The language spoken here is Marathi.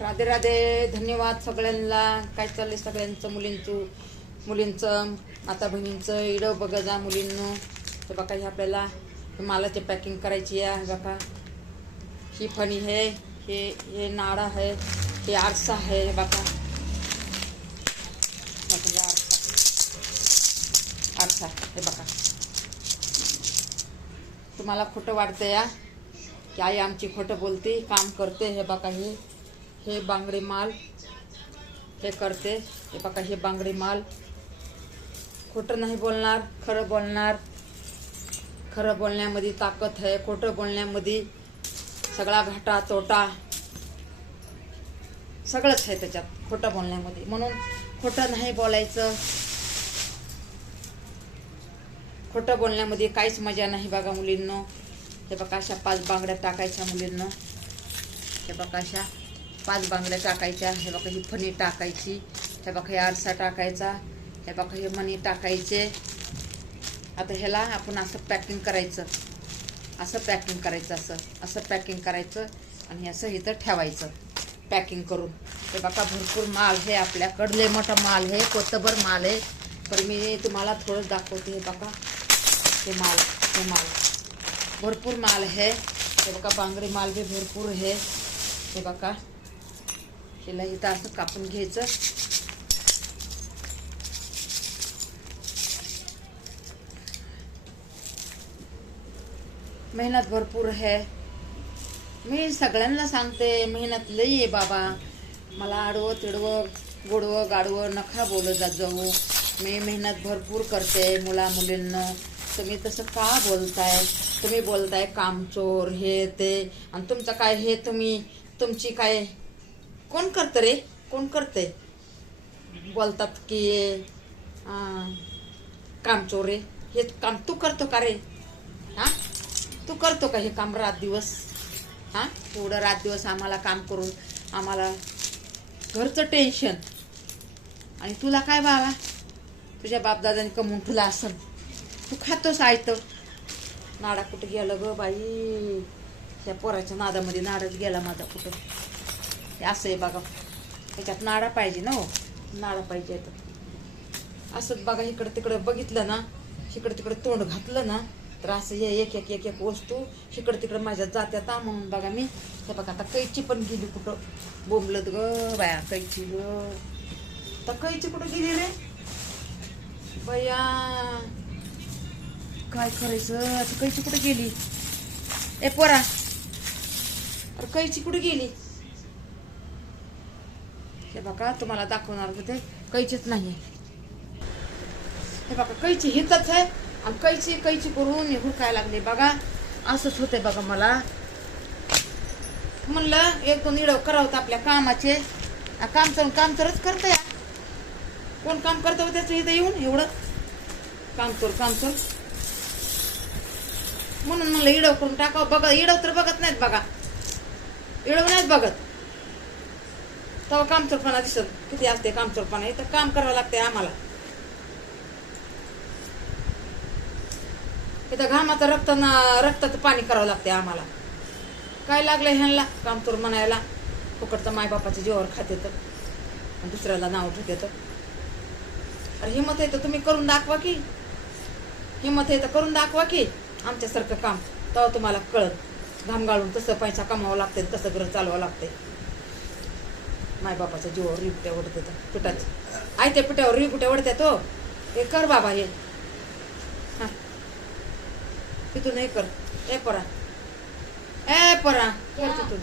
राधे राधे. धन्यवाद सगळ्यांना. काय चाललंय सगळ्यांचं, मुलींचं आता बहिणींचं इडं बघा जा मुलींनो. हे बघा हे आपल्याला मालाची पॅकिंग करायची आहे. बघा ही फणी आहे, हे नाडा आहे, हे आरसा आहे. बघा आरसा हे बघा. तुम्हाला खोटं वाटतं या की आई आमची खोटं बोलते, काम करते. हे बघा हे बांगडी माल हे करते. हे बघा हे बांगडी माल. खोटं नाही बोलणार, खरं बोलणार. खरं बोलण्यामध्ये ताकद आहे, खोटं बोलण्यामध्ये सगळा घाटा तोटा सगळंच आहे त्याच्यात, खोटं बोलण्यामध्ये. म्हणून खोटं नाही बोलायचं. खोटं बोलण्यामध्ये काहीच मजा नाही बघा मुलींनो. हे बघा अशा 5 बांगड्या टाकायच्या मुलींनो. हे बघा अशा 5 बांगड्या टाकायच्या. हे बघा ही फणी टाकायची. हे बघा हे आरसा टाकायचा. हे बघा हे मणी टाकायचे. आता ह्याला आपण असं पॅकिंग करायचं, असं पॅकिंग करायचं, असं पॅकिंग करायचं आणि असं इथं ठेवायचं पॅकिंग करून. हे बघा भरपूर माल आहे आपल्याकडं, लय मोठा माल आहे, कोतभर माल आहे. पण मी तुम्हाला थोडं दाखवते. हे बघा हे माल भरपूर माल आहे. हे बघा बांगडी माल बी भरपूर आहे. हे बघा हिला इथं असं कापून घ्यायचं. मेहनत भरपूर आहे. मी सगळ्यांना सांगते मेहनत लई आहे बाबा. मला आडवं तिडवं गोडवं गाडवं नका बोलत जा जाऊ. मी मेहनत भरपूर करते मुलींनो. तुम्ही तसं का बोलताय? तुम्ही बोलताय कामचोर हे ते. आणि तुमचं काय हे तुमची काय कोण करतं रे? कोण करते? बोलतात की कामचोर रे. हे काम तू करतो का रे? हा तू करतो का हे काम रात दिवस? हा एवढं रात दिवस आम्हाला काम करून आम्हाला घरचं टेन्शन. आणि तुला काय बाबा, तुझ्या बापदादाने कमवून तुला असं तू खातोस आयतं. नाडा कुठं गेलं ग बाई? त्या पोराच्या नादामध्ये नाडाच गेला माझा कुठं. हे असं आहे बघा, त्याच्यात नाडा पाहिजे ना. हो नाडा पाहिजे तर असं बघा. इकडं तिकडं बघितलं ना, इकडं तिकडं तोंड घातलं ना तर असं हे एक एक एक एक वस्तू इकडं तिकडं माझ्या जात्यात. म्हणून बघा मी हे बघा आता कैची पण गेली कुठं. बोंबलत ग बाया कैची ग. तर कैची कुठं गेली रे बया? काय करायचं आता? कैची कुठे गेली? ए पोरा, अरे कैची कुठे गेली? हे बघा तुम्हाला दाखवणार होते, कैचीच नाही. हे बघा कैची हितच आहे आणि कैची करून हुडकायला लागले बघा. असंच होते बघा. मला म्हणलं 1-2 इडव करावं आपल्या कामाचे. काम तरच करता या. कोण काम करतं त्याचं इथं येऊन एवढं काम कर. म्हणून म्हणलं इडव करून टाकावं. बघा इडव तर बघत नाहीत बघा. इडव नाहीत बघत तेव्हा कामचोरपणा दिसत किती असते. कामचोरपणा इथं काम करावं लागते आम्हाला. इथं घामाचं रक्ताचं पाणी करावं लागते आम्हाला. काय लागलंय ह्यांना कामचोर म्हणायला? फुकटचं मायबापाच्या जीवावर खाते तर दुसऱ्याला नाव ठेवते. अरे हिंमत आहे तर तुम्ही करून दाखवा की. हिंमत आहे तर करून दाखवा की आमच्यासारखं काम. तेव्हा तुम्हाला कळत. घाम गाळून तसं पैसा कमावं लागते, तसं घर चालवावं लागते. मायबापाच्या जीवावर रिपट्या ओढते तर पिठाच्या आयत्या पिठावर रिपट्या ओढत्या तो. हे कर बाबा हे. हा तिथून हे कर. ए परा कर तिथून.